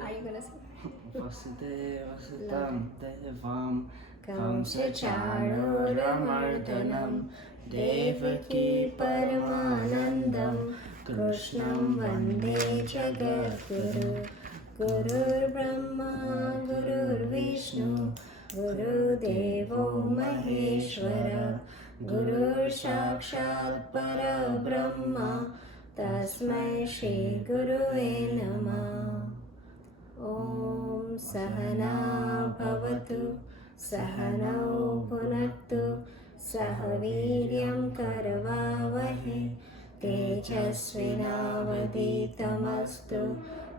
Are you gonna say? Vasudevasutam Devam Kamsachanuramardanam Devaki Paramanandam Krishnam Vande Jagadguru Gurur Brahma Gurur Vishnu Guru Devo Maheshwara Gurur Sakshat Parabrahma Tasmai Shri Guruve Namah. Om Sahana Bhavatu Sahanau Bhunaktu Sahaviryam Karavavahe Tejasvinavaditamastu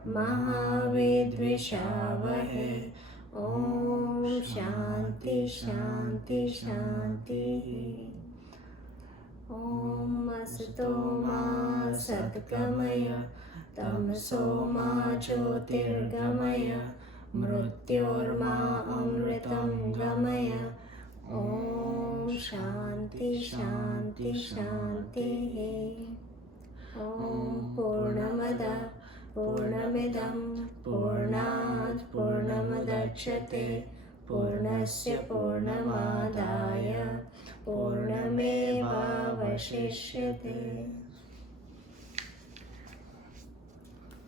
Mahavidvishavahe. Om Shanti Shanti Shanti. Om Asato Ma Satgamaya Tamso Ma Jyotirgamaya Mrityorma Amritam Gamaya. Om Shanti Shanti Shanti. Om Purnamada Purnamidam Purnat Purnamadachyate Purnasya Purnamadaya Purnamevavashishyate.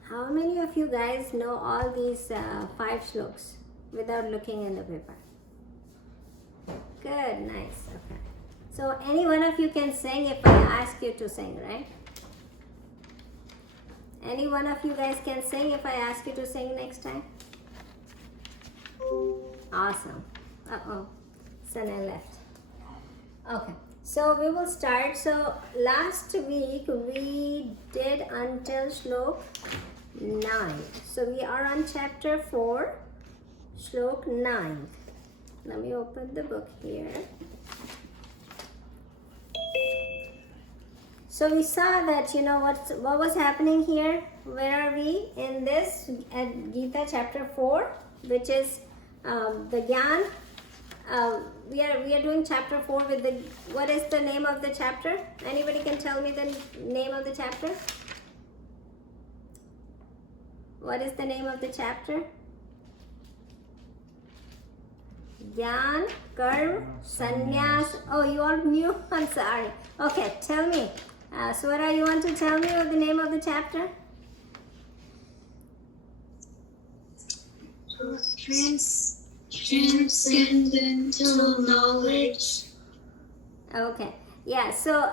How many of you guys know all these 5 slokas without looking in the paper? Good, nice, okay. So any one of you can sing if I ask you to sing, right? Any one of you guys can sing if I ask you to sing next time? Awesome. Uh-oh, Sana left. Okay, so we will start. So last week we did until Shlok 9. So we are on chapter 4, Shlok 9. Let me open the book here. So we saw that, what was happening here. Where are we in this? At Gita chapter 4, which is the Gyan. We are doing chapter 4 with the, what is the name of the chapter? Anybody can tell me the name of the chapter? What is the name of the chapter? Gyan, Karm, Sannyas. Oh, you all knew? I'm sorry. Okay, tell me. Swara, you want to tell me what the name of the chapter? Transcendental knowledge. Okay, yeah, so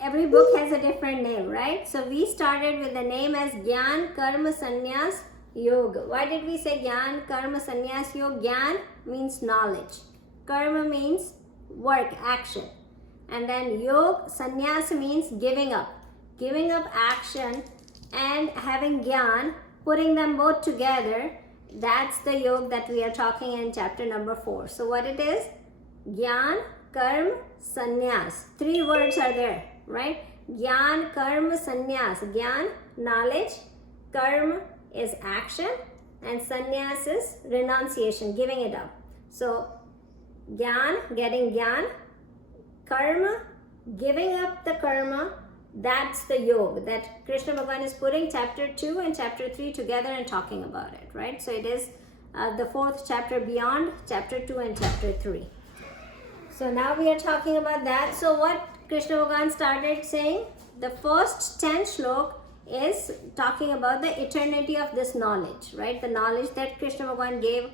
every book has a different name, right? So we started with the name as Gyan Karma Sannyas Yoga. Why did we say Gyan Karma Sannyas Yoga? Gyan means knowledge, Karma means work, action, and then Yoga, Sannyas means giving up action and having Gyan, putting them both together. That's the yoga that we are talking in chapter number 4. So what it is? Gyan, Karm, Sannyas. 3 words are there, right? Gyan, Karm, Sannyas. Gyan, knowledge. Karm is action. And Sannyas is renunciation, giving it up. So Gyan, getting Gyan. Karma, giving up the karma. That's the yoga that Krishna Bhagavan is putting chapter 2 and chapter 3 together and talking about it, right? So it is the 4th chapter beyond chapter 2 and chapter 3. So now we are talking about that. So what Krishna Bhagavan started saying, the first 10 shlok is talking about the eternity of this knowledge, right? The knowledge that Krishna Bhagavan gave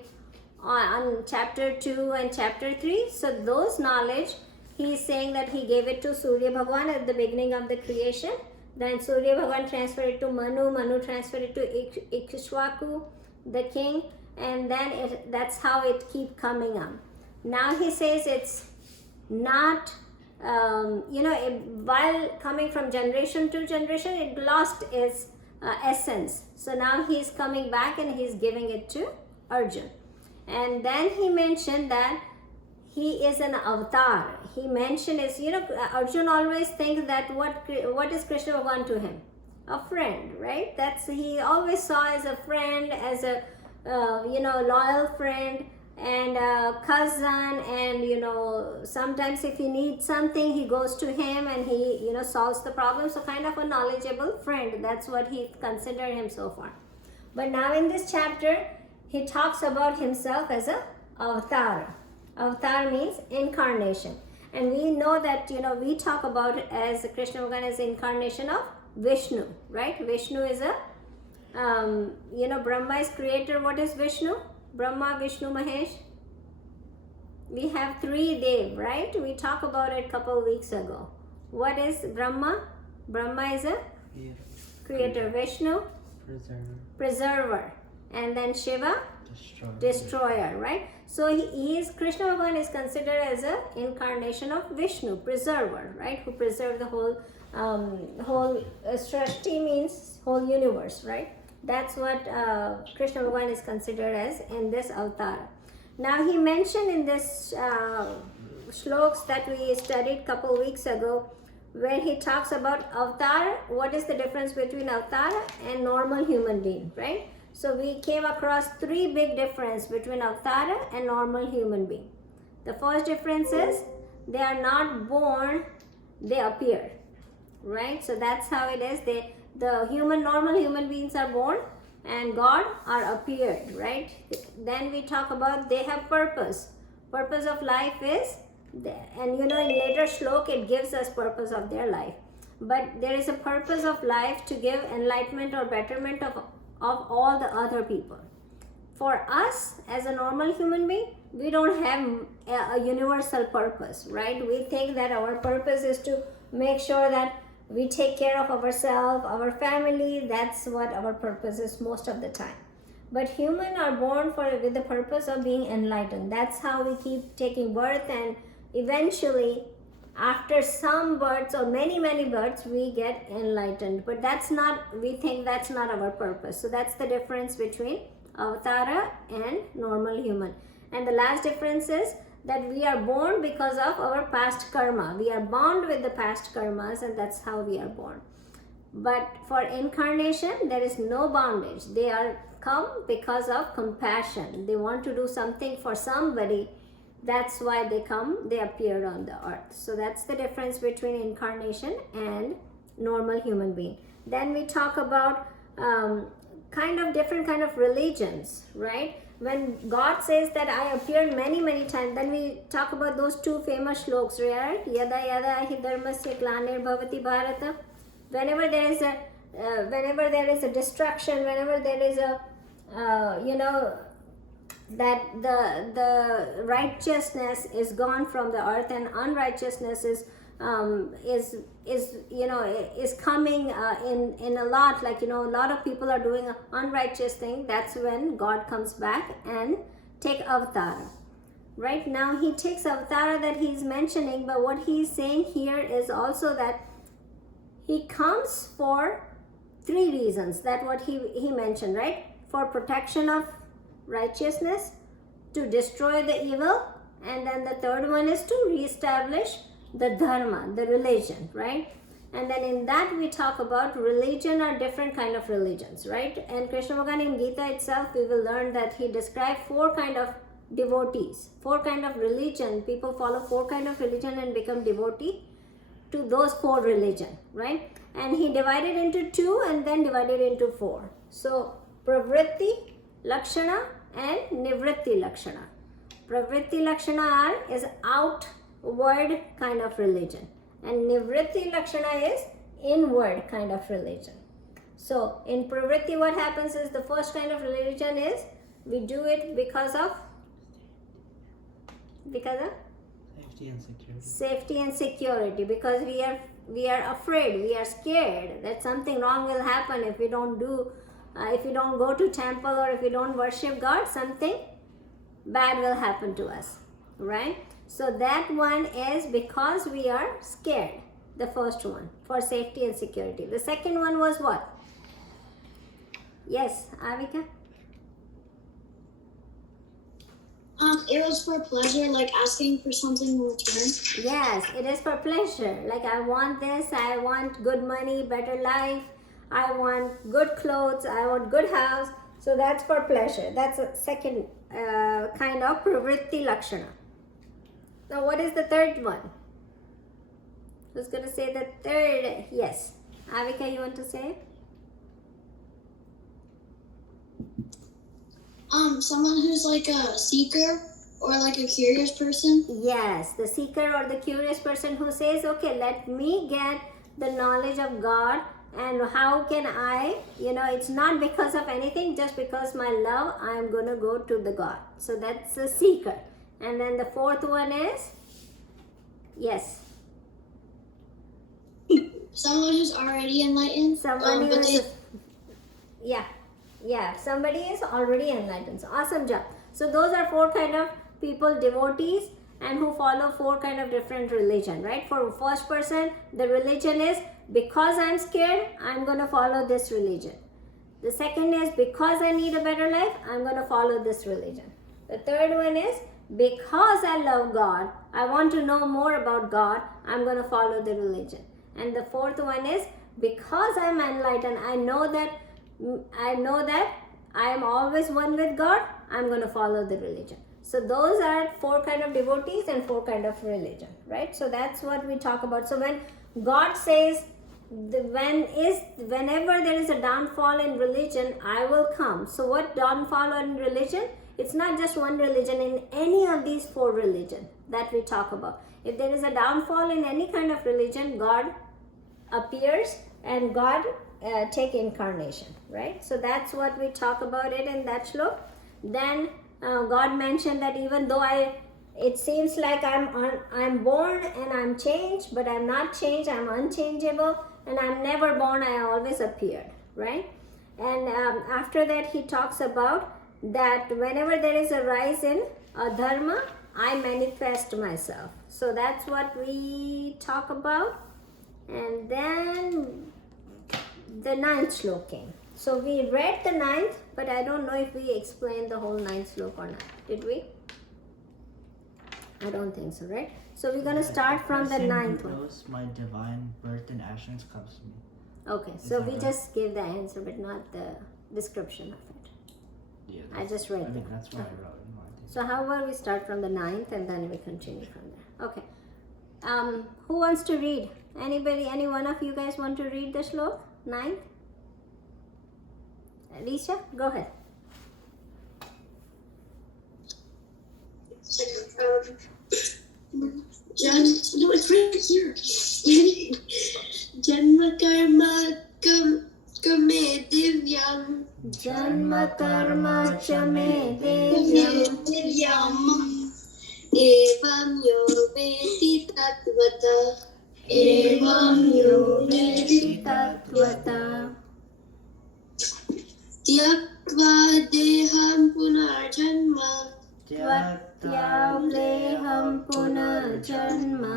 on chapter 2 and chapter 3. So those knowledge, he is saying that he gave it to Surya Bhagavan at the beginning of the creation. Then Surya Bhagavan transferred it to Manu. Manu transferred it to Ikshwaku, the king. And then that's how it keep coming up. Now he says it's not, while coming from generation to generation, it lost its essence. So now he's coming back and he's giving it to Arjun. And then he mentioned that he is an avatar. He mentioned is, Arjun always thinks that what is Krishna Bhagavan to him? A friend, right? That's, he always saw as a friend, as a, loyal friend and a cousin, and, sometimes if he needs something, he goes to him and he, solves the problem. So kind of a knowledgeable friend. That's what he considered him so far. But now in this chapter, he talks about himself as a avatar. Avatar means incarnation. And we know that, we talk about it as Krishna Bhagavan as the incarnation of Vishnu, right? Vishnu is a, Brahma is creator. What is Vishnu? Brahma, Vishnu, Mahesh. We have 3 Dev, right? We talked about it a couple weeks ago. What is Brahma? Brahma is a creator. Vishnu? Preserver. And then Shiva? Destroyer, right? So he is, Krishna Bhagavan is considered as an incarnation of Vishnu, preserver, right? Who preserved the whole, Srishti means whole universe, right? That's what Krishna Bhagavan is considered as in this avatar. Now he mentioned in this shlokas that we studied a couple weeks ago, where he talks about avatar. What is the difference between avatar and normal human being, right? So we came across 3 big differences between avatar and normal human being. The first difference is they are not born, they appear, right? So that's how it is. Normal human beings are born and God are appeared, right? Then we talk about they have purpose. Purpose of life is, and in later shlok it gives us purpose of their life. But there is a purpose of life to give enlightenment or betterment of all the other people. For us, as a normal human being, we don't have a universal purpose, right? We think that our purpose is to make sure that we take care of ourselves, our family. That's what our purpose is most of the time. But humans are born with the purpose of being enlightened. That's how we keep taking birth, and eventually, after some births or many births, we get enlightened. But we think that's not our purpose. So that's the difference between avatara and normal human. And the last difference is that we are born because of our past karma. We are bound with the past karmas, and that's how we are born. But for incarnation, there is no bondage. They are come because of compassion. They want to do something for somebody. That's why they come, they appeared on the earth. So that's the difference between incarnation and normal human being. Then we talk about different kind of religions, right? When God says that I appeared many times, then we talk about those 2 famous shlokas, right? Yada yada hi dharmasya glanir bhavati bharata. Whenever there is a destruction, whenever there is that the righteousness is gone from the earth and unrighteousness is coming in a lot, a lot of people are doing an unrighteous thing. That's when God comes back and take avatar. Right now he takes avatar that he's mentioning, but what he's saying here is also that he comes for 3 reasons. That what he mentioned, right? For protection of righteousness, to destroy the evil, and then the third one is to reestablish the dharma, the religion, right? And then in that we talk about religion or different kind of religions, right? And Krishna Bhagavan in Gita itself, we will learn that he described 4 kind of devotees, 4 kind of religion. People follow 4 kind of religion and become devotee to those 4 religion, right? And he divided into 2 and then divided into 4. So pravritti, lakshana and nivritti lakshana. Pravritti lakshana is outward kind of religion, and nivritti lakshana is inward kind of religion. So in pravritti, what happens is the first kind of religion is we do it because of safety and security, because we are afraid, we are scared that something wrong will happen if we don't go to temple, or if we don't worship God, something bad will happen to us, right? So that one is because we are scared, the first one, for safety and security. The second one was what? Yes, Avika? It was for pleasure, like asking for something in return. Yes, it is for pleasure. Like I want this, I want good money, better life, I want good clothes, I want good house. So that's for pleasure. That's a second kind of pravritti lakshana. Now what is the third one? Who's going to say the third? Yes. Avika, you want to say? Someone who's like a seeker or like a curious person. Yes, the seeker or the curious person who says, okay, let me get the knowledge of God, and how can I, it's not because of anything, just because my love, I'm going to go to the God. So that's the seeker. And then the fourth one is, yes. Someone who's already enlightened. Someone who is, somebody is already enlightened. So awesome job. So those are four kind of people, devotees, and who follow four kind of different religion, right? For first person, the religion is because I'm scared, I'm going to follow this religion. The second is because I need a better life, I'm going to follow this religion. The third one is because I love God, I want to know more about God, I'm going to follow the religion. And the fourth one is because I'm enlightened, I know that I am always one with God, I'm going to follow the religion. So those are four kind of devotees and four kind of religion, right? So that's what we talk about. So when God says, whenever there is a downfall in religion, I will come. So what downfall in religion? It's not just one religion, in any of these four religion that we talk about. If there is a downfall in any kind of religion, God appears and God take incarnation, right? So that's what we talk about it in that shlok. Then God mentioned that even though it seems like I'm born and I'm changed, but I'm not changed, I'm unchangeable, and I'm never born, I always appeared, right? And after that he talks about that whenever there is a rise in dharma, I manifest myself. So that's what we talk about. And then the 9th shlok came. So we read the 9th, but I don't know if we explained the whole 9th shlok or not. Did we? I don't think so, right? So we're going to start from the 9th one. Knows my divine birth and actions comes to me. Okay, so we just gave the answer, but not the description of it. Yeah, I just read it. That's what I wrote in my thing. So how about we start from the 9th and then we continue from there. Okay. Who wants to read? Anybody, any one of you guys want to read the shlok? 9th? Alicia, go ahead. No, it's right here. Janma karma kame divyam. Janma karma chame devyam. Evam yo veti tattvata. Evam yo veti tattvata. Tyaktva deham punarjanma. Tvatyavdeham punarjanma.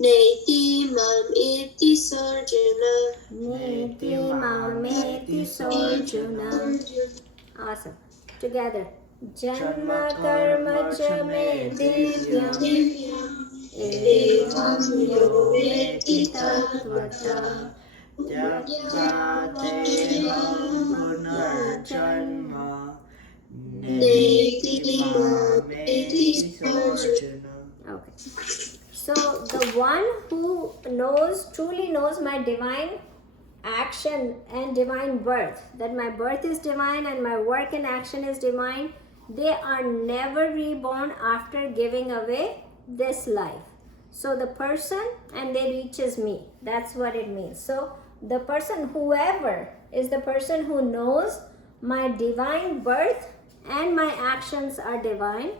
Neti mam eti sarjana. Neti mameti sorjuna. Awesome. Together. Janma karma cha me divyam. Evam yo veti tattvata. Tyaktva deham punarjanma. Neti mameti sarjana. Okay. So the one who truly knows my divine action and divine birth, that my birth is divine and my work and action is divine, they are never reborn after giving away this life. So the person, and they reaches me. That's what it means. So the person, whoever is the person who knows my divine birth and my actions are divine,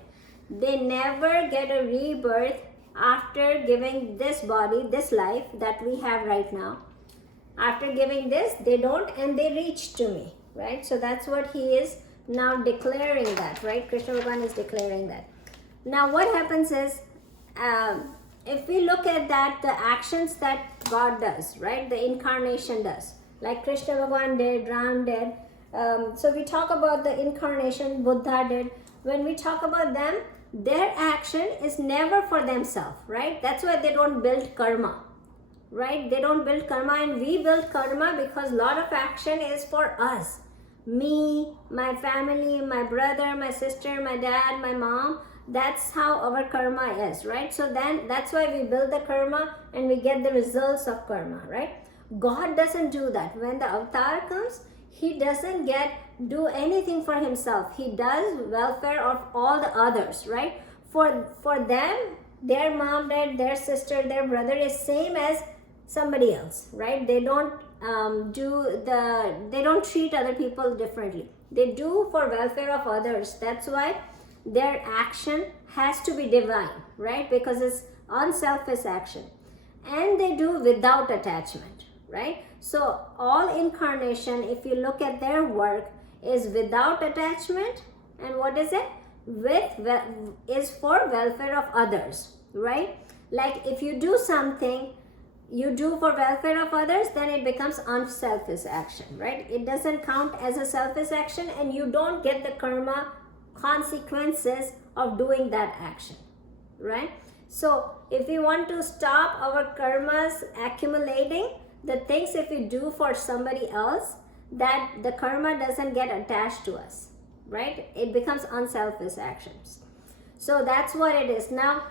they never get a rebirth after giving this body, this life that we have right now. After giving this, they don't, and they reach to me, right? So that's what he is now declaring that, right? Krishna Bhagavan is declaring that. Now what happens is, if we look at that, the actions that God does, right? The incarnation does. Like Krishna Bhagavan did, Ram did. So we talk about the incarnation, Buddha did. When we talk about them, their action is never for themselves, right? That's why they don't build karma, right? They don't build karma, and we build karma because a lot of action is for us. Me, my family, my brother, my sister, my dad, my mom. That's how our karma is, right? So then that's why we build the karma and we get the results of karma, right? God doesn't do that. When the avatar comes, he doesn't do anything for himself. He does welfare of all the others, right? For them, their mom, dad, their sister, their brother is same as somebody else, right? They don't they don't treat other people differently. They do for welfare of others. That's why their action has to be divine, right? Because it's unselfish action. And they do without attachment, right? So all incarnation, if you look at their work, is without attachment. And what is it? Is for welfare of others, right? Like if you do something you do for welfare of others, then it becomes unselfish action, right? It doesn't count as a selfish action, and you don't get the karma consequences of doing that action, right? So if we want to stop our karmas accumulating, the things if we do for somebody else, that the karma doesn't get attached to us, right? It becomes unselfish actions. So that's what it is. Now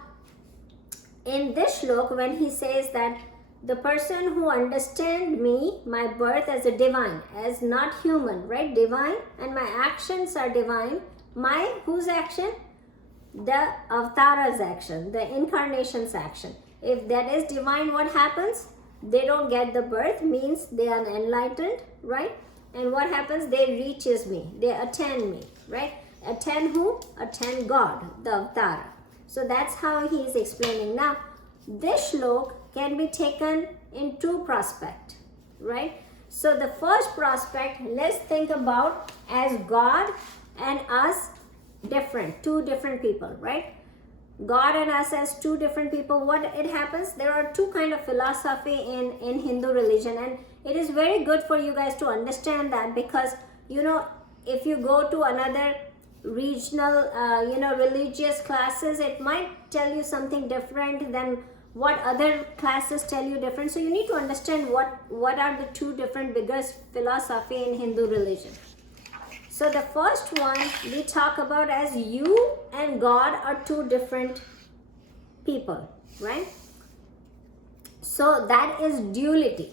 in this shlok, when he says that the person who understands me, my birth as a divine, as not human, right? Divine, and my actions are divine. My, whose action? The avatara's action, the incarnation's action. If that is divine, what happens? They don't get the birth, means they are enlightened, right? And what happens? They reaches me, they attend me, right? Attend who? Attend God, the avatara. So that's how he is explaining. Now, this shlok can be taken in two prospects, right? So the first prospect, let's think about as God and us different, two different people, right? God and us as two different people. What it happens, there are two kind of philosophy in Hindu religion, and it is very good for you guys to understand that, because you know, if you go to another regional religious classes, it might tell you something different than what other classes tell you different. So you need to understand what are the two different biggest philosophy in Hindu religion. So the first one we talk about as you and God are two different people, right? So that is duality,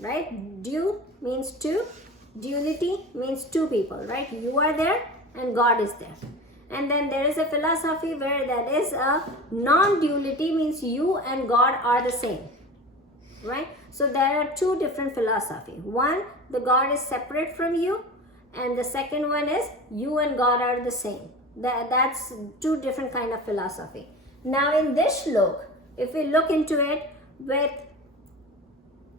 right? Du means two, duality means two people, right? You are there and God is there. And then there is a philosophy where that is a non-duality, means you and God are the same, right? So there are two different philosophy. One, the God is separate from you, and the second one is you and God are the same. That's two different kind of philosophy. Now in this shlok, if we look into it with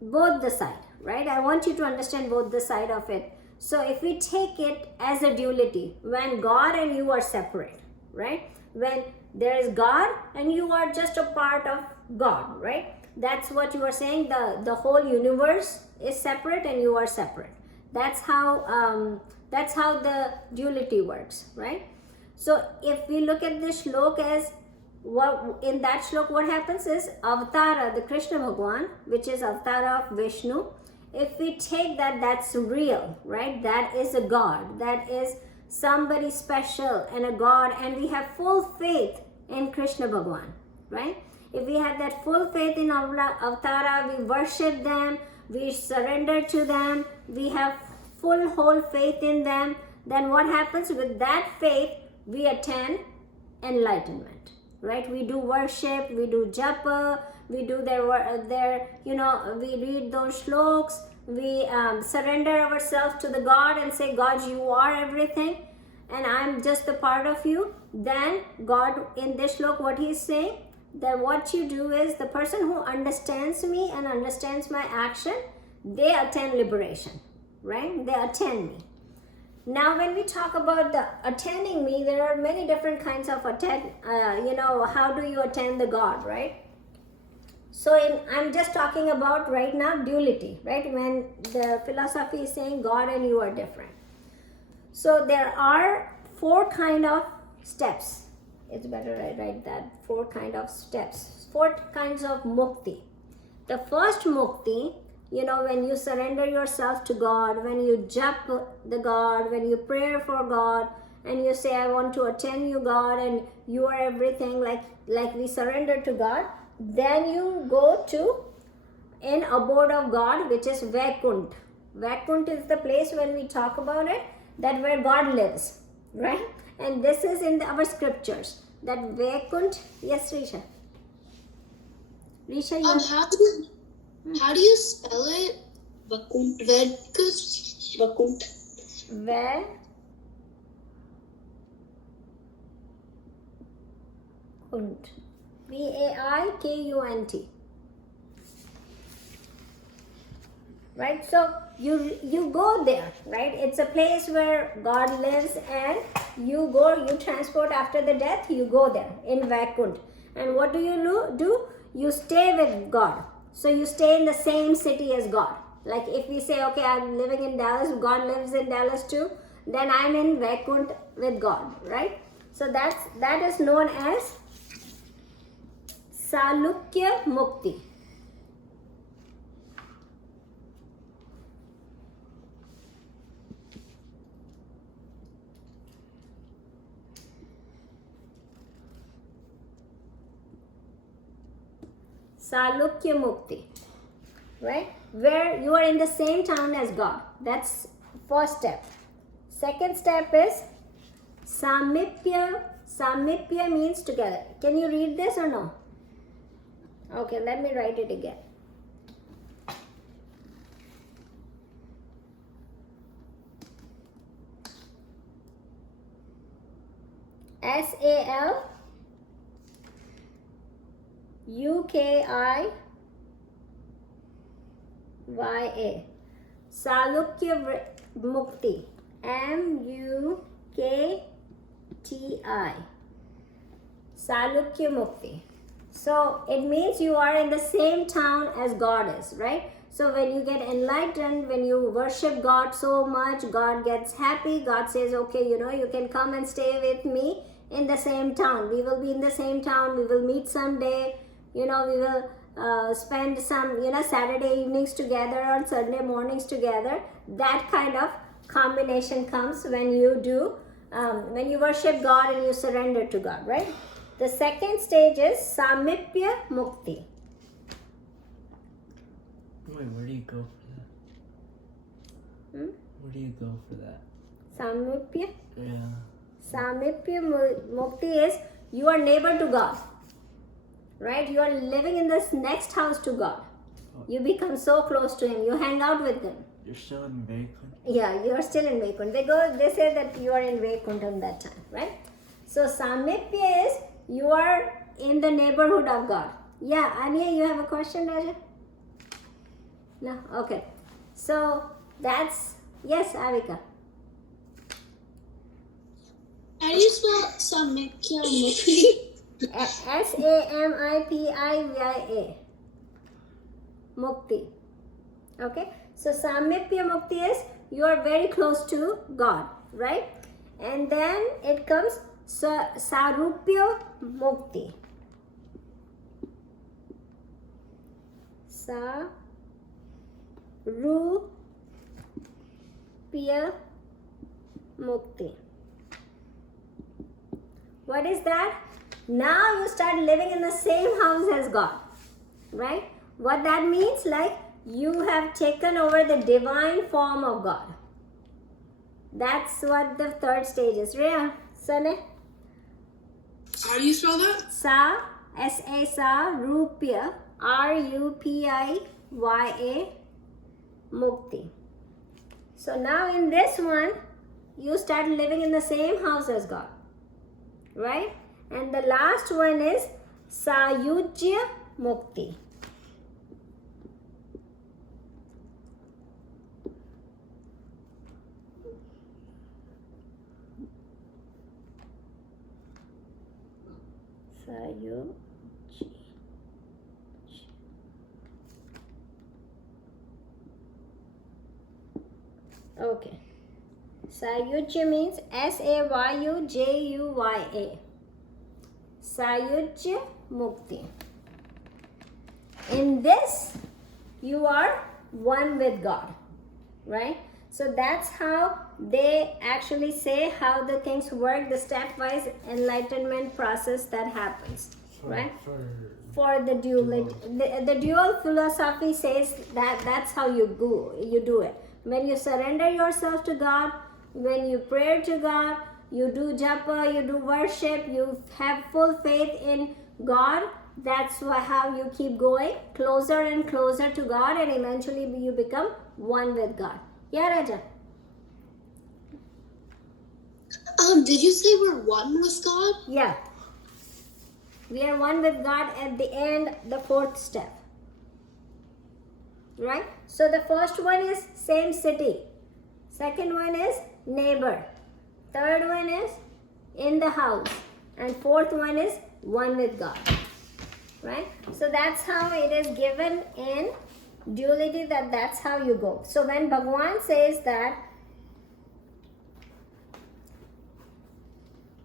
both the side, right? I want you to understand both the side of it. So if we take it as a duality, when God and you are separate, right? When there is God and you are just a part of God, right? That's what you are saying. The whole universe is separate and you are separate. That's how the duality works, right? So if we look at this shlok as what in that shlok, what happens is avatara, the Krishna Bhagwan, which is avatara of Vishnu. If we take that, that's real, right? That is a God. That is somebody special and a God, and we have full faith in Krishna Bhagwan, right? If we have that full faith in Avatara, we worship them, we surrender to them, we have full whole faith in them, then what happens with that faith? We attain enlightenment, right? We do worship, we do japa, we do their we read those shloks, we surrender ourselves to the God and say, God, you are everything and I'm just a part of you. Then God in this shlok, what he's saying, that what you do is the person who understands me and understands my action, they attain liberation, right? They attain me. Now when we talk about the attending me, there are many different kinds of how do you attend the God, right? So I'm just talking about right now duality, right? When the philosophy is saying God and you are different. So there are four kind of steps. It's better I write that, four kind of steps, four kinds of mukti. The first mukti, when you surrender yourself to God, when you jap the God, when you pray for God, and you say, I want to attend you, God, and you are everything, like we surrender to God, then you go to in abode of God, which is Vaikunt. Vaikunt is the place when we talk about it, that where God lives, right? And this is in our scriptures, that Vaikunt. Yes, Risha. Risha, you How do you spell it? Vakunt. Vakunt. Vaikunt. Vaikunt. Right, so you go there, right? It's a place where God lives, and you transport after the death, you go there in Vaikunt. And what do? You stay with God. So you stay in the same city as God. Like if we say, okay, I'm living in Dallas, God lives in Dallas too, then I'm in Vaikunt with God, right? So that is known as Salukya Mukti. Salukya Mukti, right? Where you are in the same town as God. That's first step. Second step is Samipya. Samipya means together. Can you read this or no? Okay, let me write it again. Salukya Salukya Mukti. Mukti. Salukya Mukti. So it means you are in the same town as God is, right? So when you get enlightened, when you worship God so much, God gets happy. God says, okay, you can come and stay with me in the same town. We will be in the same town. We will meet someday. We will spend some, Saturday evenings together or Sunday mornings together. That kind of combination comes when you when you worship God and you surrender to God, right? The second stage is Samipya Mukti. Wait, where do you go for that? Where do you go for that? Samipya? Yeah. Samipya Mukti is you are neighbor to God, right? You are living in this next house to God. You become so close to Him. You hang out with Him. You're still in Vaikunt? Yeah, you are still in Vaikunt. They say that you are in Vaikunt at that time, right? So Samipya is you are in the neighborhood of God. Yeah, Anya, you have a question, Raja? No? Okay. So that's, yes, Avika. How do you spell Samipya Mukti? Samipia. Mukti. Okay. So Samipya Mukti is you are very close to God, right? And then it comes Sarupya Mukti. Sarupya Mukti. What is that? Now you start living in the same house as God, right? What that means, like you have taken over the divine form of God. That's what the third stage is. Rhea, Sane? How do you spell that? Sa Rupya, Rupia Mukti. So now in this one, you start living in the same house as God, right? And the last one is Sayujya Mukti. Sayujya. Okay. Sayujya means Sayujuya. Sayujya Mukti. In this, you are one with God, right? So that's how they actually say how the things work, the stepwise enlightenment process that happens, right? For the dual, the dual philosophy says that that's how you do it. When you surrender yourself to God, when you pray to God, you do japa, you do worship, you have full faith in God, that's how you keep going closer and closer to God, and eventually you become one with God. Yeah, Raja? Did you say we're one with God? Yeah. We are one with God at the end, the fourth step. Right? So the first one is same city. Second one is neighbor. Third one is in the house. And fourth one is one with God. Right? So that's how it is given in duality, that's how you go. So when Bhagwan says that,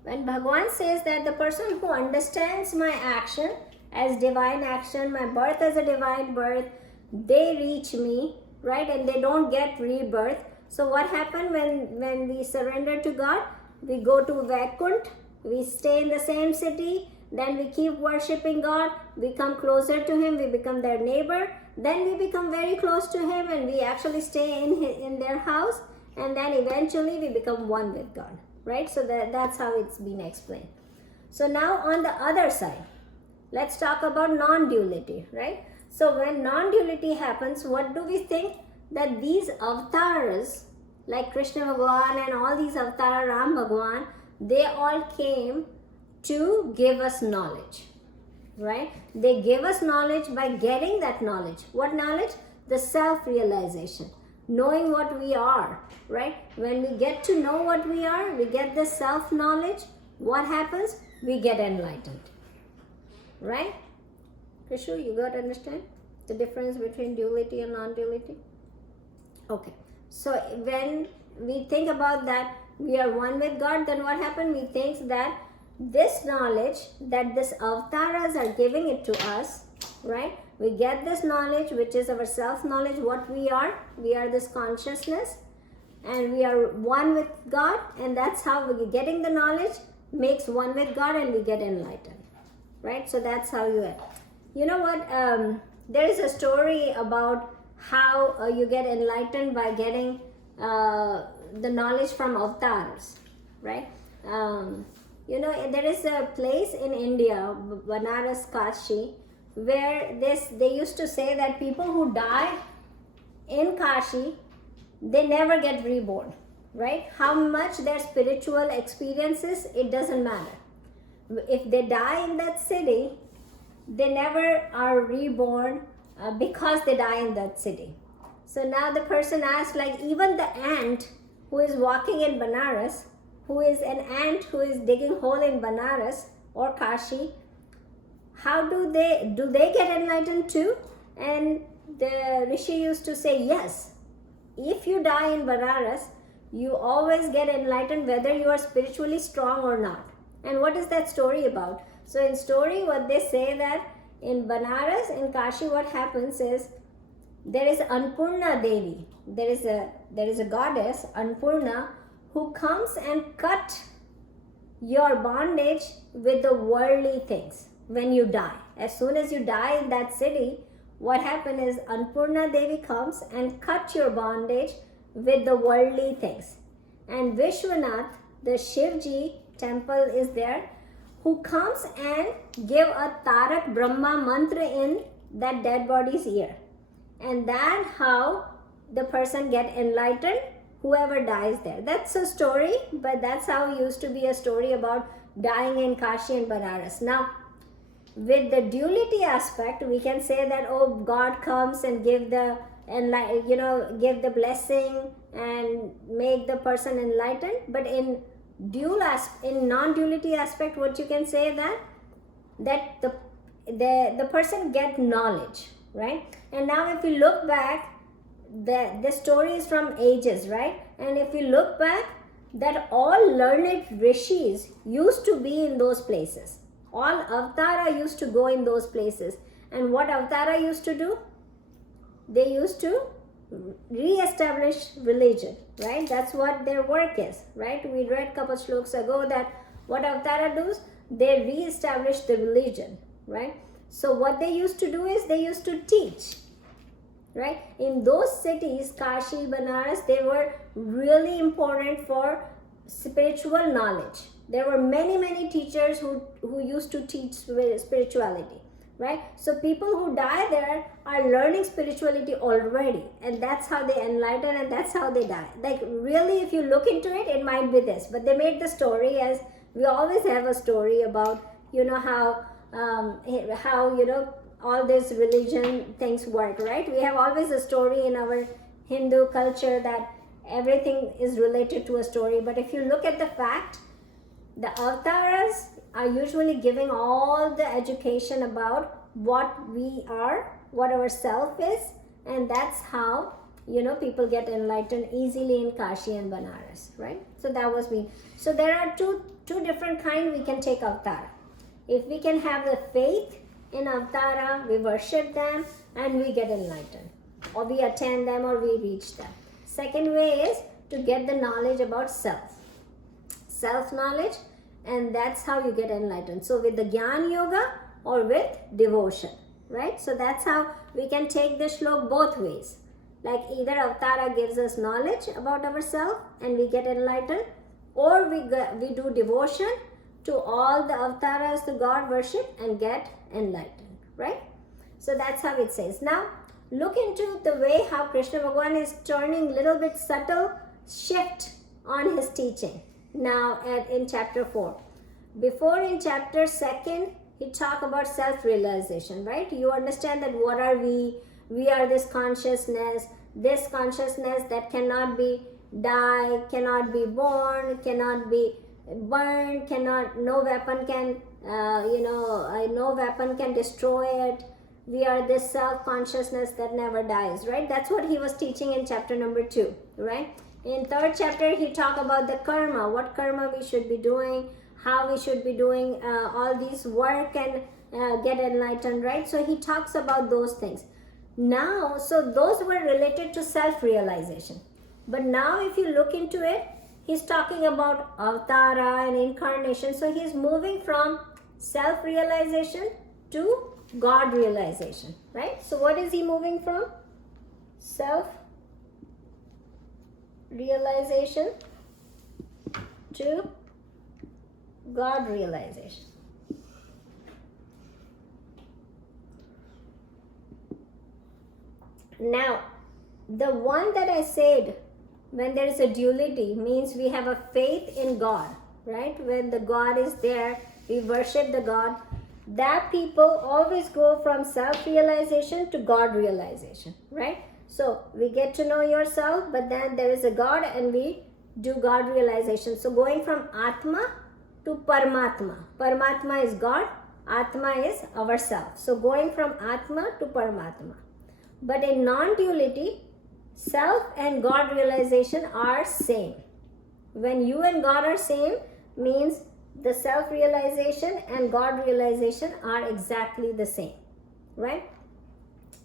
the person who understands my action as divine action, my birth as a divine birth, they reach me, right? And they don't get rebirth. So what happened when we surrender to God? We go to Vaikunt, we stay in the same city, then we keep worshipping God, we come closer to Him, we become their neighbor, then we become very close to Him and we actually stay in their house, and then eventually we become one with God, right? So that's how it's been explained. So now on the other side, let's talk about non-duality, right? So when non-duality happens, what do we think? That these avatars, like Krishna Bhagwan and all these avatars, Ram Bhagwan, they all came to give us knowledge, right? They give us knowledge by getting that knowledge. What knowledge? The self-realization, knowing what we are, right? When we get to know what we are, we get the self-knowledge. What happens? We get enlightened, right? Krishu, you got to understand the difference between duality and non-duality? Okay, so when we think about that we are one with God, then what happened? We think that this knowledge that this avatars are giving it to us, right? We get this knowledge, which is our self-knowledge, what we are this consciousness, and we are one with God, and that's how we're getting the knowledge makes one with God, and we get enlightened, right? So that's how you know what, there is a story about how you get enlightened by getting the knowledge from avatars, right? You know, there is a place in India, Banaras, Kashi, where they used to say that people who die in Kashi, they never get reborn, right? How much their spiritual experiences, it doesn't matter. If they die in that city, they never are reborn because they die in that city. So now the person asked, like, even the ant who is walking in Banaras, who is an ant who is digging hole in Banaras or Kashi, how do they get enlightened too? And the Rishi used to say, yes, if you die in Banaras, you always get enlightened whether you are spiritually strong or not. And what is that story about? So in story, what they say that in Banaras, in Kashi, what happens is there is Annapurna Devi. There is a goddess, Annapurna, who comes and cut your bondage with the worldly things when you die. As soon as you die in that city, what happens is Annapurna Devi comes and cut your bondage with the worldly things. And Vishwanath, the Shivji temple is there, who comes and give a Tarak Brahma mantra in that dead body's ear. And that's how the person get enlightened, whoever dies there. That's a story, but that's how it used to be a story about dying in Kashi and Banaras. Now, with the duality aspect, we can say that, oh, God comes and give the blessing and make the person enlightened. But in non-duality aspect, what you can say that the person get knowledge, right? And now if you look back, the story is from ages, right? And if you look back, that all learned rishis used to be in those places. All avatara used to go in those places. And what avatara used to do? They used to re-establish religion, right? That's what their work is, right? We read a couple shlokas ago that what avatara does, they re-establish the religion, right? So what they used to do is they used to teach. right? In those cities, Kashi, Banaras, they were really important for spiritual knowledge. There were many teachers who used to teach spirituality, right? So people who die there are learning spirituality already, and that's how they enlighten, and that's how they die. Like really, if you look into it, it might be this, but they made the story as we always have a story about, you know, how you know, all these religion things work, right? We have always a story in our Hindu culture that everything is related to a story. But if you look at the fact, the avatars are usually giving all the education about what we are, what our self is, and that's how, you know, people get enlightened easily in Kashi and Banaras, right? So that was me. So there are two different kinds we can take avatara. If we can have the faith in avatara, we worship them and we get enlightened, or we attend them, or we reach them. Second way is to get the knowledge about self knowledge, and that's how you get enlightened. So with the Gyan Yoga or with devotion, right? So that's how we can take this shlok both ways. Like either avatara gives us knowledge about ourselves and we get enlightened, or we do devotion to all the avatars, the God worship, and get enlightened, right? So that's how it says. Now look into the way how Krishna Bhagavan is turning little bit subtle shift on his teaching now in chapter 4. Before in chapter 2, he talked about self-realization, right? You understand that what are we? We are this consciousness that cannot be die, cannot be born, cannot be burned, no weapon can, no weapon can destroy it. We are this self-consciousness that never dies, right? That's what he was teaching in chapter number 2, right? In 3rd chapter, he talked about the karma, what karma we should be doing, how we should be doing all these work and get enlightened, right? So he talks about those things. Now, so those were related to self-realization. But now if you look into it, he's talking about avatara and incarnation. So he's moving from self-realization to God realization, right? So what is he moving from? Self-realization to God realization. Now, the one that I said, when there is a duality, means we have a faith in God, right? When the God is there, we worship the God. That people always go from self-realization to God realization, right? So we get to know yourself, but then there is a God and we do God realization. So going from Atma to Paramatma. Paramatma is God, Atma is ourself. So going from Atma to Paramatma. But in non-duality, self and God realization are same. When you and God are same, means the self-realization and God realization are exactly the same, right?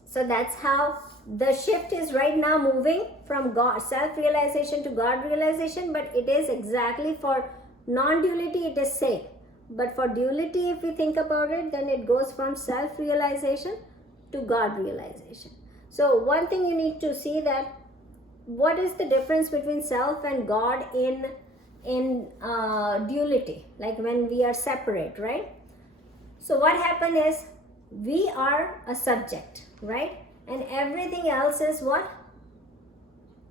So that's how the shift is right now, moving from God self-realization to God realization, but it is exactly for non-duality, it is same. But for duality, if we think about it, then it goes from self-realization to God realization. So one thing you need to see that what is the difference between self and God in duality, like when we are separate, right? So what happened is we are a subject, right? And everything else is what?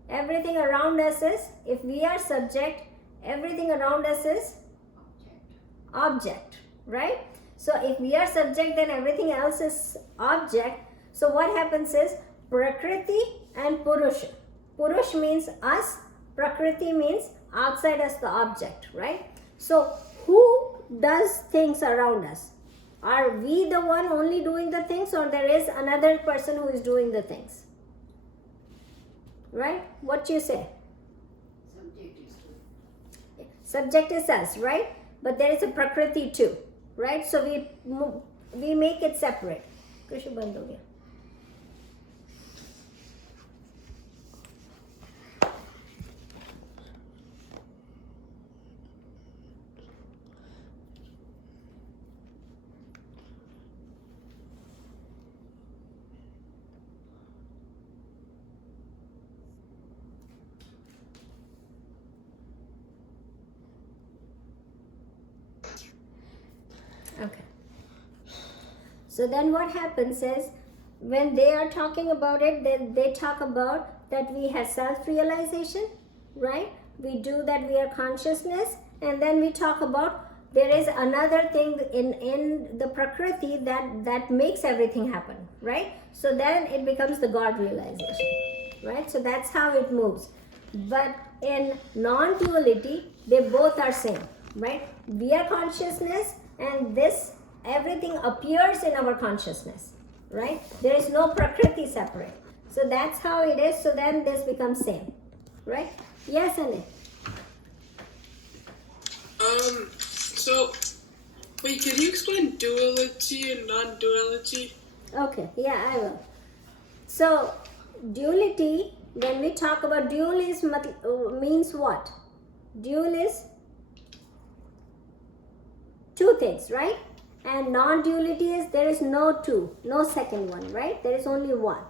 Everything around us is, if we are subject, everything around us is object, right? So if we are subject, then everything else is object. So what happens is Prakriti and Purusha. Purush means us, Prakriti means outside us, the object, right? So who does things around us? Are we the one only doing the things, or there is another person who is doing the things? Right? What you say? Subject is us, right? But there is a Prakriti too, right? So we make it separate. Kush band ho gaya. So then what happens is, when they are talking about it, then they talk about that we have self-realization, right? We do that, we are consciousness, and then we talk about there is another thing in the Prakriti that makes everything happen, right? So then it becomes the God realization, right? So that's how it moves. But in non-duality, they both are same, right? We are consciousness, and this everything appears in our consciousness, right? There is no Prakriti separate. So that's how it is. So then this becomes same, right? Yes, Anil. So, wait, can you explain duality and non-duality? Okay, yeah, I will. So, duality, when we talk about dual is means what? Dual is two things, right? And non-duality is there is no two, no second one, right? There is only one,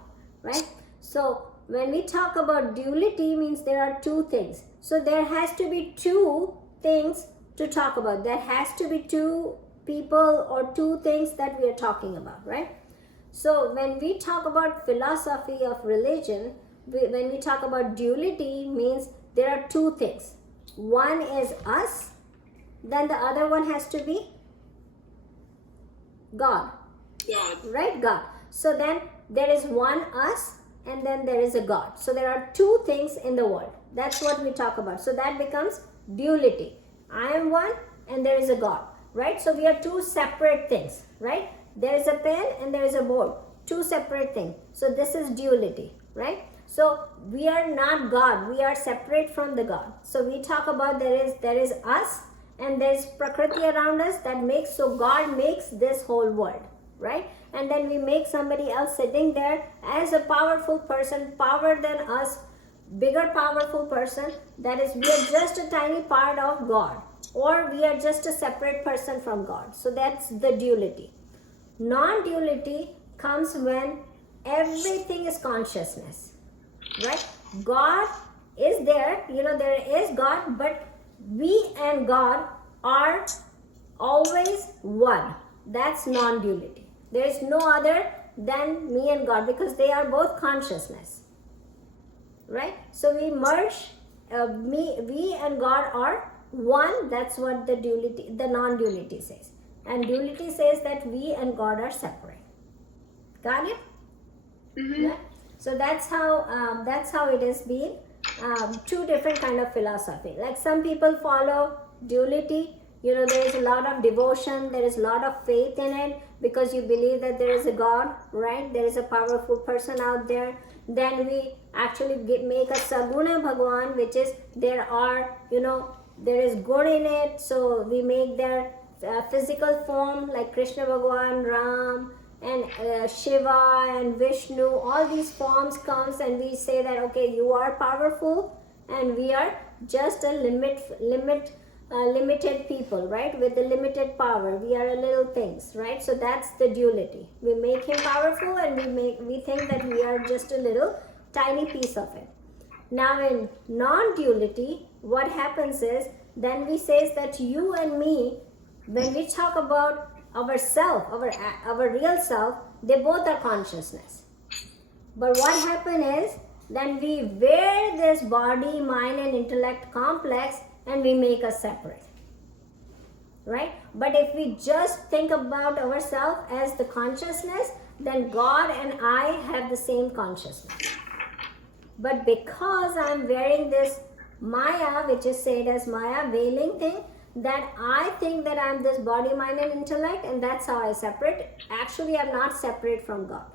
right? So, when we talk about duality means there are two things. So, there has to be two things to talk about. There has to be two people or two things that we are talking about, right? So when we talk about philosophy of religion, when we talk about duality means there are two things. One is us, then the other one has to be God, God. right? God. So then there is one us and then there is a God. So there are two things in the world. That's what we talk about. So that becomes duality. I am one and there is a God, right? So we are two separate things, right? There is a pen and there is a board, two separate things. So this is duality, right? So we are not God, we are separate from the God. So we talk about there is us and there is Prakriti around us that makes, so God makes this whole world, right? And then we make somebody else sitting there as a powerful person, power than us, bigger powerful person, that is, we are just a tiny part of God, or we are just a separate person from God. So that's the duality. Non-duality comes when everything is consciousness, right? God is there, there is God, but we and God are always one. That's non-duality. There is no other than me and God, because they are both consciousness, right? So we merge, we and God are one. That's what the duality, the non-duality says. And duality says that we and God are separate. Got it? Mm-hmm. Yeah. So that's how it has been. Two different kind of philosophy. Like some people follow duality. There is a lot of devotion. There is a lot of faith in it because you believe that there is a God, right? There is a powerful person out there. Then we actually make a Saguna Bhagwan, which is there is good in it. So we make their physical form like Krishna Bhagwan, Ram, and Shiva and Vishnu. All these forms comes and we say that okay, you are powerful and we are just a limited people, right? With the limited power, we are a little things, right? So that's the duality. We make him powerful and we think that we are just a little tiny piece of it. Now in non-duality, what happens is then we say that you and me, when we talk about our self, our real self, they both are consciousness. But what happens is then we wear this body, mind and intellect complex and we make us separate, right? But if we just think about ourselves as the consciousness, then God and I have the same consciousness. But because I'm wearing this Maya, which is said as Maya, veiling thing, that I think that I'm this body, mind and intellect, and that's how I separate. Actually, I'm not separate from God.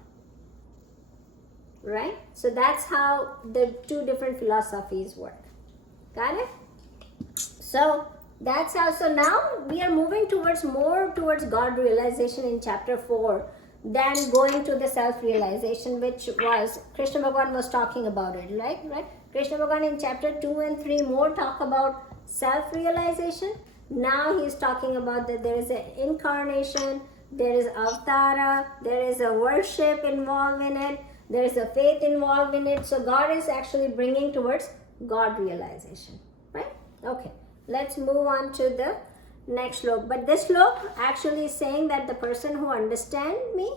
Right? So that's how the two different philosophies work. Got it? So that's how. So now we are moving more towards God realization in chapter 4 than going to the self-realization, which was Krishna Bhagavan was talking about it, right? Krishna Bhagavan in chapter 2 and 3 more talk about self-realization. Now he is talking about that there is an incarnation, there is avatara, there is a worship involved in it, there is a faith involved in it. So God is actually bringing towards God realization, right? Okay, let's move on to the next slok. But this slok actually is saying that the person who understand me,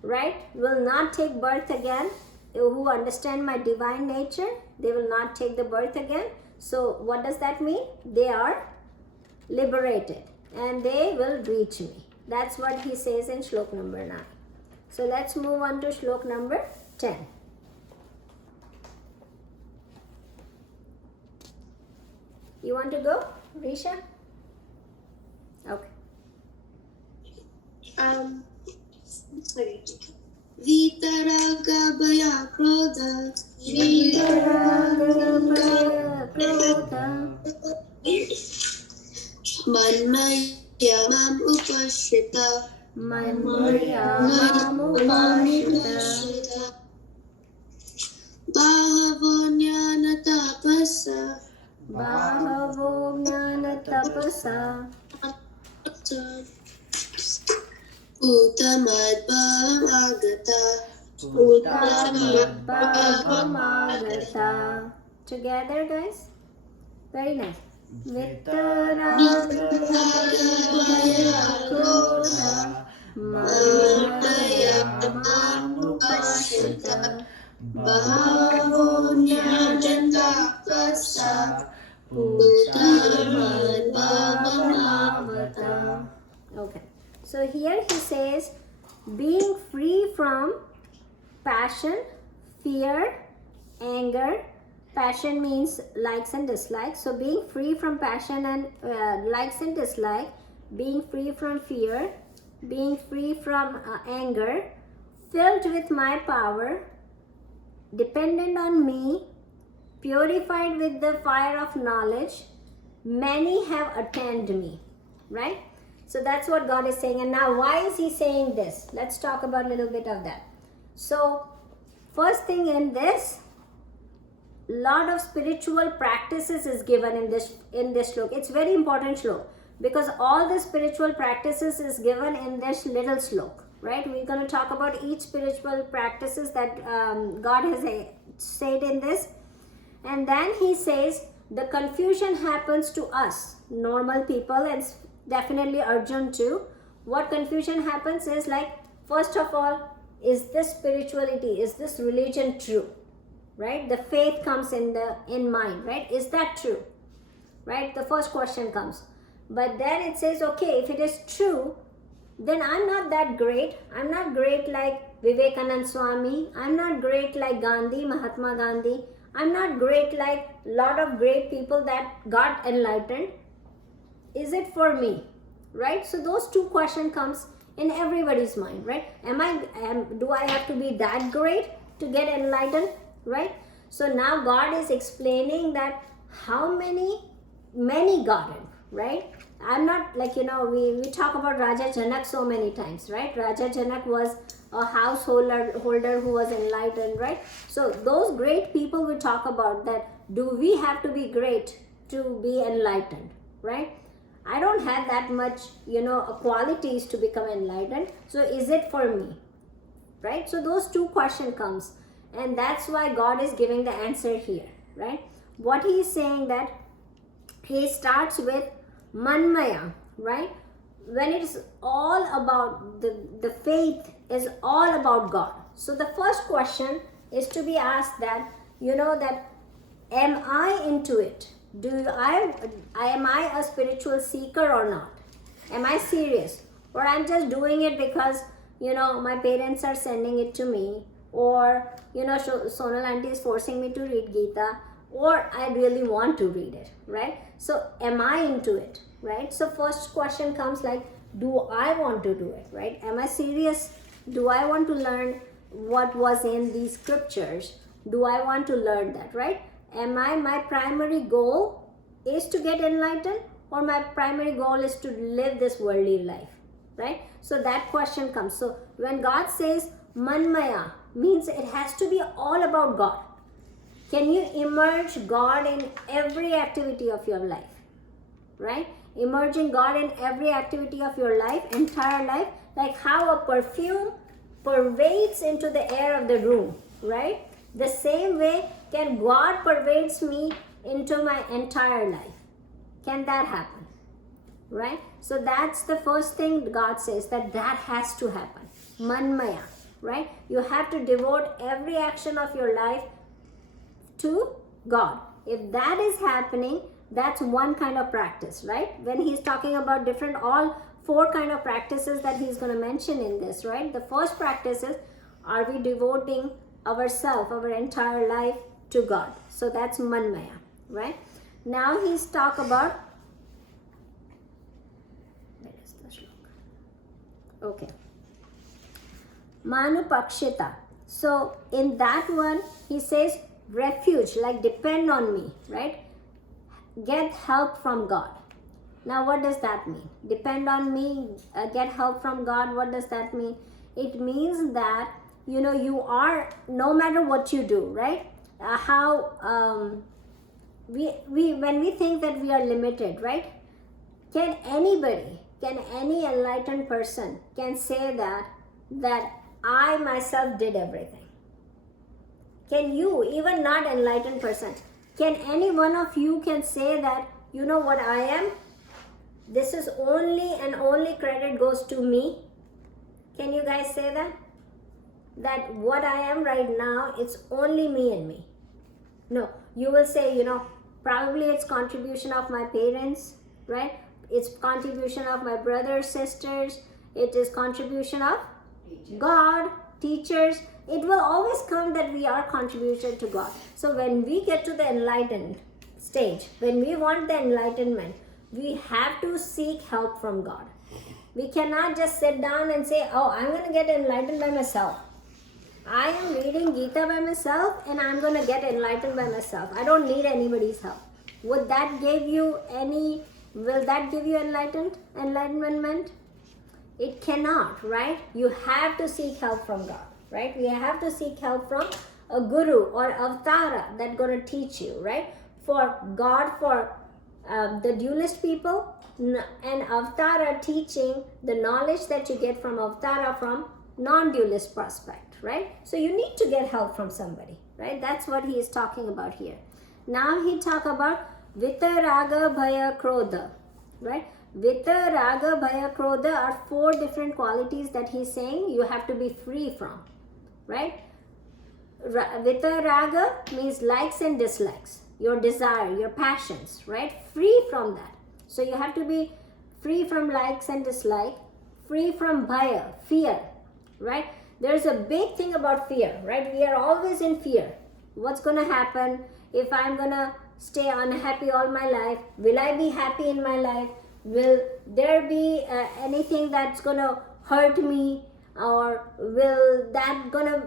right, will not take birth again. Who understand my divine nature, they will not take the birth again. So what does that mean? They are liberated and they will reach me. That's what he says in slok number 9. So let's move on to slok number 10. You want to go, Risha? Okay. Vitaraga Bhaya Krodha Manmaya Mam Upashita Bahavo Jnana Tapasa Uttamadbhavamagata. Together, guys. Very nice. Okay. So here he says, being free from passion, fear, anger. Passion means likes and dislikes. So being free from passion and likes and dislike, being free from fear, being free from anger, filled with my power, dependent on me, purified with the fire of knowledge, many have attained me. Right? So that's what God is saying. And now why is he saying this? Let's talk about a little bit of that. So first thing in this, lot of spiritual practices is given in this slok. It's very important slok because all the spiritual practices is given in this little slok, right? We're going to talk about each spiritual practices that God has said in this. And then he says the confusion happens to us, normal people, and definitely Arjun too. What confusion happens is like, first of all, is this spirituality, is this religion true? Right? The faith comes in mind, right? Is that true? Right? The first question comes. But then it says, okay, if it is true, then I'm not that great. I'm not great like Vivekananda Swami. I'm not great like Gandhi, Mahatma Gandhi. I'm not great like a lot of great people that got enlightened. Is it for me? Right? So those two questions comes in everybody's mind, right? Do I have to be that great to get enlightened? Right? So now God is explaining that how many got it, right? I'm not like, we talk about Raja Janak so many times, right? Raja Janak was a householder who was enlightened, right? So those great people we talk about, that do we have to be great to be enlightened, right? I don't have that much, qualities to become enlightened. So is it for me? Right? So those two questions comes. And that's why God is giving the answer here, right? What he is saying that he starts with Manmaya, right? When it is all about, the faith is all about God. So the first question is to be asked that, that am I into it? Am I a spiritual seeker or not? Am I serious? Or I'm just doing it because, my parents are sending it to me, or Sonal auntie is forcing me to read Gita, or I really want to read it, right? So am I into it, right? So first question comes like, do I want to do it, right? Am I serious? Do I want to learn what was in these scriptures? Do I want to learn that, right? My primary goal is to get enlightened, or my primary goal is to live this worldly life, right? So that question comes. So when God says Manmaya, means it has to be all about God. Can you immerse God in every activity of your life, right? Immerging God in every activity of your life, entire life, like how a perfume pervades into the air of the room, right? The same way can God pervades me into my entire life. Can that happen? right? So that's the first thing God says, that has to happen. Manmaya, right? You have to devote every action of your life to God. If that is happening, that's one kind of practice, right? When he's talking about different, all 4 kind of practices that he's going to mention in this, right? The first practice is, are we devoting ourselves, our entire life to God? So that's manmaya, right? Now he's talk about, where is the shloka? Okay. Manupakshita. So in that one, he says, refuge, like depend on me, right? Get help from God. Now what does that mean? Depend on me, get help from God. What does that mean? It means that, you know, you are, no matter what you do, right? When we think that we are limited, right? Can any enlightened person can say that I myself did everything? Can you, even not enlightened person, can any one of you can say that, you know what I am? This is only and only credit goes to me. Can you guys say that? That what I am right now, it's only me and me. No, you will say, you know, probably it's contribution of my parents, right? It's contribution of my brothers, sisters. It is contribution of God, teachers. It will always come that we are contribution to God. So when we get to the enlightened stage, when we want the enlightenment, we have to seek help from God. We cannot just sit down and say, oh, I'm going to get enlightened by myself. I am reading Gita by myself and I'm going to get enlightened by myself. I don't need anybody's help. Will that give you enlightenment? It cannot, right? You have to seek help from God, right? We have to seek help from a guru or avatara that's going to teach you, right? For God, for the dualist people, and avatara teaching the knowledge that you get from avatara from non-dualist prospect, right? So you need to get help from somebody, right? That's what he is talking about here. Now he talk about Vitaraga, Bhaya, Krodha, right? Vitaraga, Bhaya, Krodha are 4 different qualities that he's saying you have to be free from, right? Vitaraga means likes and dislikes, your desire, your passions, right? Free from that. So you have to be free from likes and dislike, free from bhaya, fear, right? There's a big thing about fear, right? We are always in fear. What's going to happen if I'm going to stay unhappy all my life? Will I be happy in my life? Will there be anything that's going to hurt me? Or will that gonna,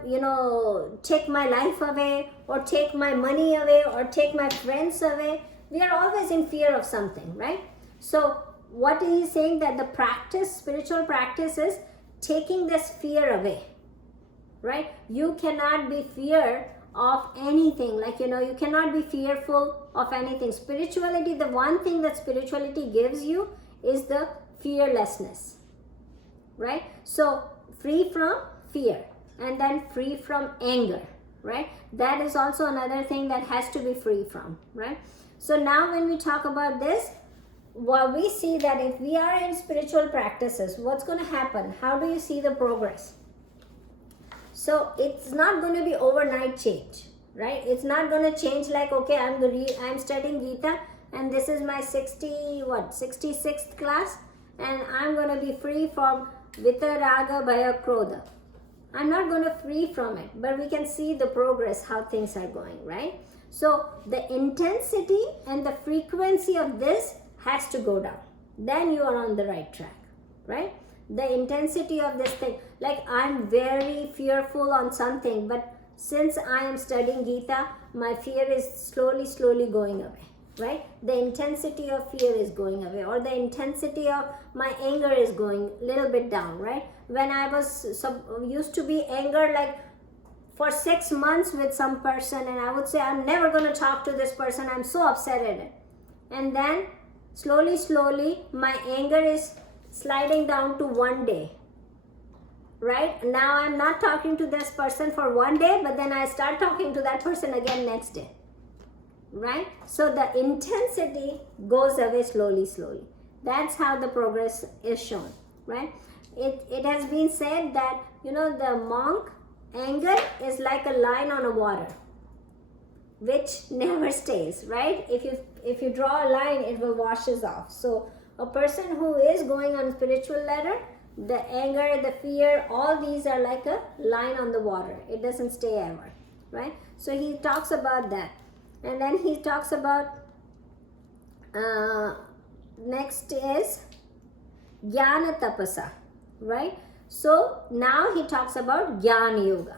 take my life away, or take my money away, or take my friends away? We are always in fear of something, right? So what he is saying, that the practice, spiritual practice, is taking this fear away, right? You cannot be fear of anything. Like, you cannot be fearful of anything. Spirituality, the one thing that spirituality gives you is the fearlessness, right? So free from fear, and then free from anger, right? That is also another thing that has to be free from, right? So now when we talk about this, well, we see that if we are in spiritual practices, what's going to happen? How do you see the progress? So it's not going to be overnight change, right? It's not going to change like, okay, I'm studying Gita and this is my 66th class, and I'm going to be free from Vitaraga, Bhaya, Krodha. I'm not going to free from it, but we can see the progress, how things are going, right? So the intensity and the frequency of this has to go down. Then you are on the right track, right? The intensity of this thing, like I'm very fearful on something, but since I am studying Gita, my fear is slowly going away, right? The intensity of fear is going away, or the intensity of my anger is going a little bit down, right? When I was used to be anger like for 6 months with some person, and I would say, I'm never going to talk to this person, I'm so upset at it. And then slowly my anger is sliding down to 1 day, right? Now I'm not talking to this person for 1 day, but then I start talking to that person again next day, right? So the intensity goes away slowly. That's how the progress is shown, right? It has been said that, the monk anger is like a line on a water, which never stays, right? If you draw a line, it will washes off. So a person who is going on spiritual ladder, the anger, the fear, all these are like a line on the water. It doesn't stay ever, right? So he talks about that. And then he talks about next is Jnana Tapasa, right? So now he talks about Jnana Yoga.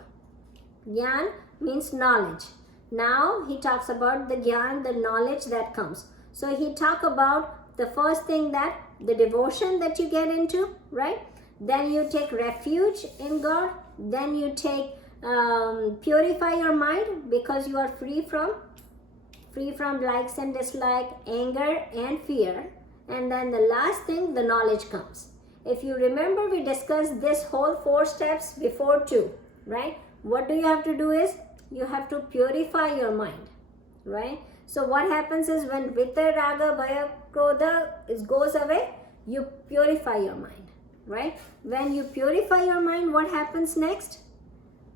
Jnana means knowledge. Now he talks about the Jnana, the knowledge that comes. So he talk about the first thing, that the devotion that you get into, right? Then you take refuge in God. Then you take purify your mind, because you are free from likes and dislike, anger and fear. And then the last thing, the knowledge comes. If you remember, we discussed this whole 4 steps before too, right? What do you have to do is, you have to purify your mind, right? So what happens is, when Vita, Raga, Bhaya, Krodha goes away, you purify your mind, right? When you purify your mind, what happens next?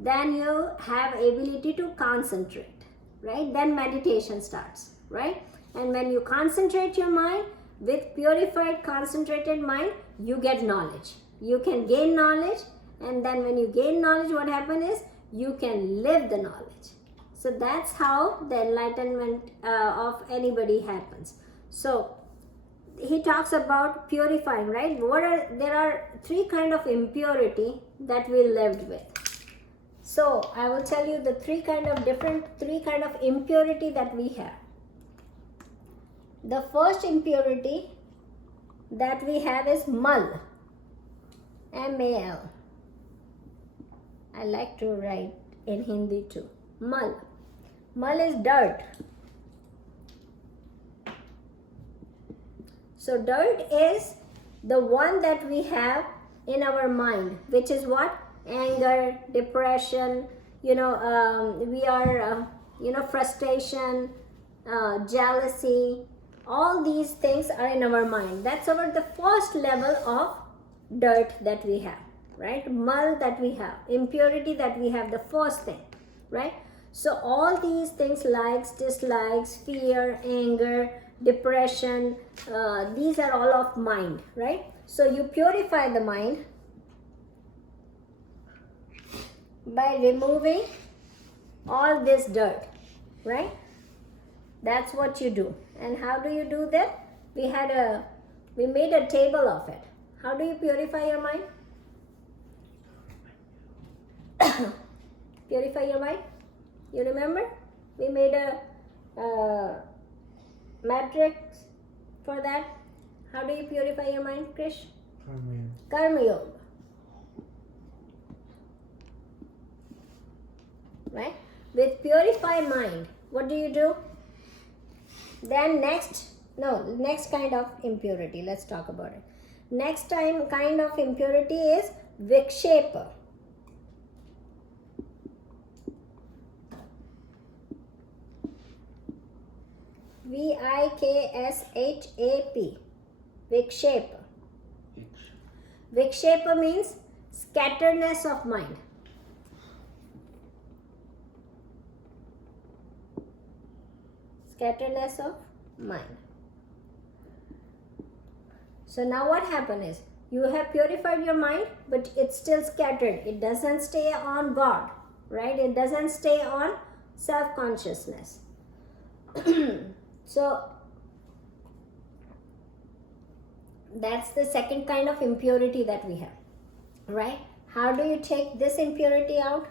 Then you have ability to concentrate, right? Then meditation starts, right? And when you concentrate your mind, with purified, concentrated mind, you get knowledge. You can gain knowledge, and then when you gain knowledge, what happens is, you can live the knowledge. So that's how the enlightenment of anybody happens. So he talks about purifying, right? There are 3 kind of impurity that we lived with. So I will tell you the 3 kind of impurity that we have. The first impurity that we have is mal, M-A-L. I like to write in Hindi too. Mal. Mal is dirt. So dirt is the one that we have in our mind, which is what? Anger, depression, we are, frustration, jealousy. All these things are in our mind. That's the first level of dirt that we have, right? Mal that we have, impurity that we have, the first thing, right? So all these things, likes, dislikes, fear, anger, depression, these are all of mind, right? So you purify the mind by removing all this dirt, right? That's what you do. And how do you do that? We made a table of it. How do you purify your mind? Purify your mind? You remember? We made a matrix for that. How do you purify your mind, Krish? Karma Yoga. Right? With purified mind, what do? Then next kind of impurity. Let's talk about it. Next kind of impurity is Vikshepa. V-I-K-S-H-A-P. Vikshepa. Vikshepa means scatteredness of mind. Scatteredness of mind. So now what happened is, you have purified your mind, but it's still scattered. It doesn't stay on God, right? It doesn't stay on self-consciousness. So that's the second kind of impurity that we have, right? How do you take this impurity out?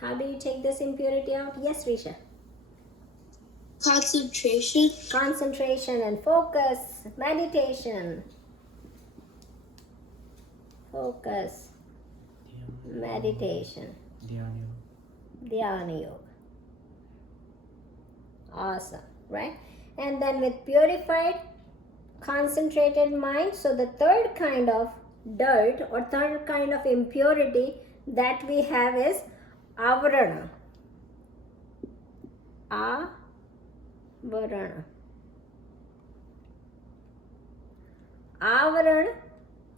How do you take this impurity out? Yes, Risha. Concentration. Concentration and focus. Meditation. Focus. Meditation. Dhyana Yoga. Awesome, right? And then with purified, concentrated mind, so the third kind of dirt or third kind of impurity that we have is avarana. Avarana. Avarana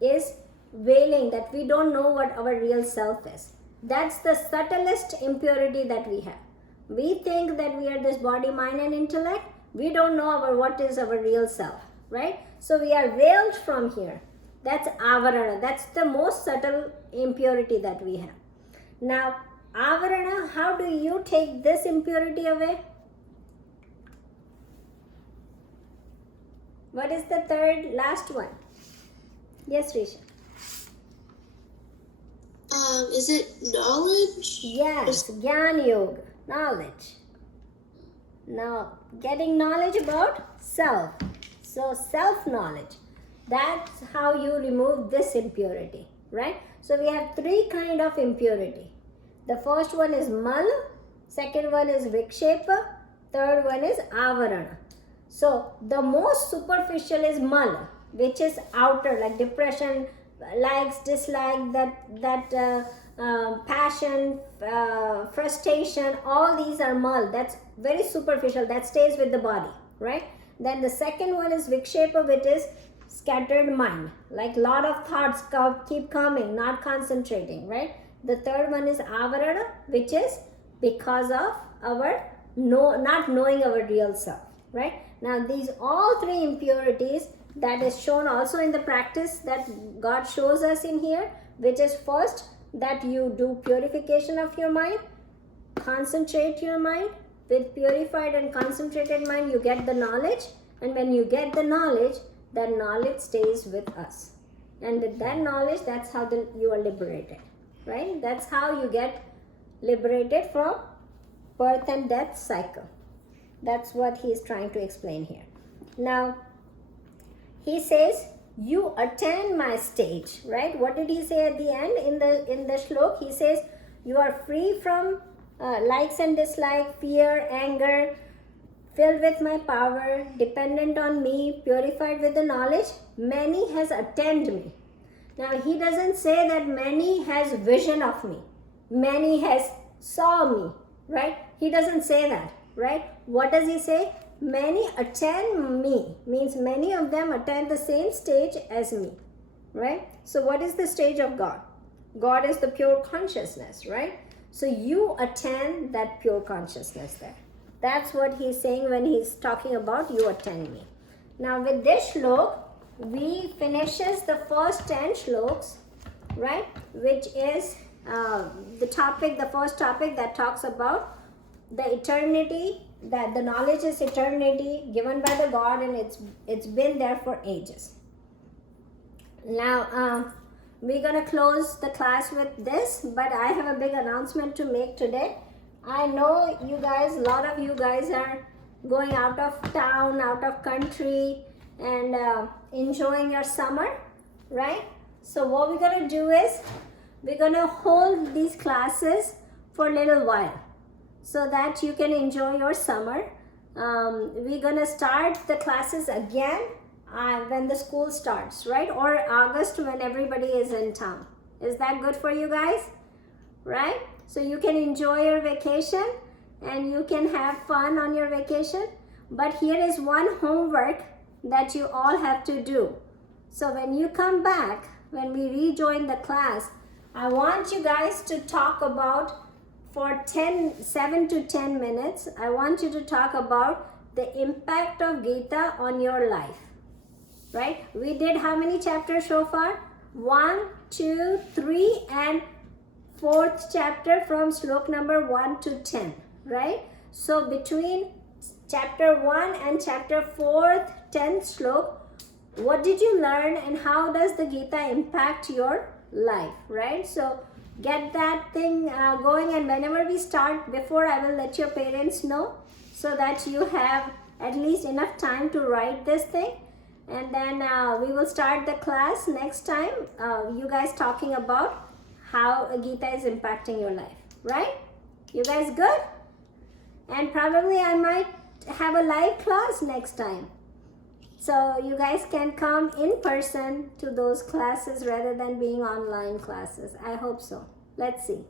is veiling, that we don't know what our real self is. That's the subtlest impurity that we have. We think that we are this body, mind and intellect. We don't know what is our real self, right? So we are veiled from here. That's avarana. That's the most subtle impurity that we have. Now, avarana, how do you take this impurity away? What is the third, last one? Yes, Risha. Is it knowledge? Yes, Gyan Yoga, knowledge. Now, getting knowledge about self. So, self-knowledge. That's how you remove this impurity, right? So, we have three kind of impurity. The first one is mal, second one is vikshepa, third one is avarana. So, the most superficial is mal, which is outer, like depression, likes, dislike, passion, frustration, all these are mal. That's very superficial, that stays with the body, right? Then the second one is vikshepa, which is scattered mind, like lot of thoughts keep coming, not concentrating, right? The third one is avarana, which is because of our not knowing our real self, right? Now these all three impurities that is shown also in the practice that God shows us in here, which is first that you do purification of your mind, concentrate your mind. With purified and concentrated mind, you get the knowledge, and when you get the knowledge, that knowledge stays with us, and with that knowledge, that's how you are liberated, right? That's how you get liberated from birth and death cycle. That's what he is trying to explain here. Now, he says, you attain my stage, right? What did he say at the end in the shlok? He says, you are free from likes and dislike, fear, anger, filled with my power, dependent on me, purified with the knowledge. Many has attained me. Now, he doesn't say that many has vision of me, many has saw me, right? He doesn't say that, right? What does he say? Many attain me, means many of them attain the same stage as me, right? So what is the stage of God? God is the pure consciousness, right? So you attain that pure consciousness there. That's what he's saying when he's talking about you attain me. Now with this shlok, we finishes the first 10 shloks, right? Which is the first topic that talks about the eternity, that the knowledge is eternity given by the God, and it's been there for ages. Now we're gonna close the class with this, but I have a big announcement to make today. I know you guys, a lot of you guys are going out of town, out of country, and enjoying your summer, right? So what we're gonna do is we're gonna hold these classes for a little while, so that you can enjoy your summer. We're gonna start the classes again when the school starts, right? Or August, when everybody is in town. Is that good for you guys? Right? So you can enjoy your vacation and you can have fun on your vacation. But here is one homework that you all have to do. So when you come back, when we rejoin the class, I want you guys to talk about, for 7 to 10 minutes, I want you to talk about the impact of Gita on your life, right? We did how many chapters so far? 1, 2, 3, and 4th chapter from shlok number 1 to 10, right? So between chapter 1 and chapter 4th, 10th shlok, what did you learn and how does the Gita impact your life, right? So get that thing going, and whenever we start, before I will let your parents know, so that you have at least enough time to write this thing, and then we will start the class next time, you guys talking about how Gita is impacting your life, right? You guys good? And probably I might have a live class next time, so you guys can come in person to those classes rather than being online classes. I hope so. Let's see.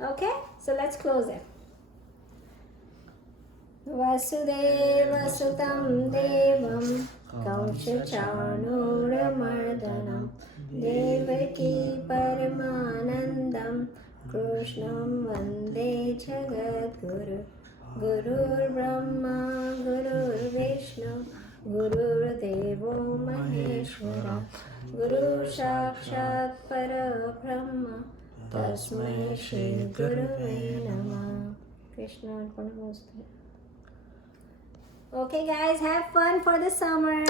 Okay, so let's close it. वसुदेवसुतं देवं कंसचाणूरमर्दनं देवकी परमानन्दं कृष्णं वन्दे जगद्गुरु गुरुर्ब्रह्मा गुरुर्विष्णु गुरुर्देवो महेश्वरा गुरुसाक्षात् परब्रह्म तस्मै श्री गुरुवे नमः कृष्णार्पणमस्तु. Okay guys, have fun for the summer.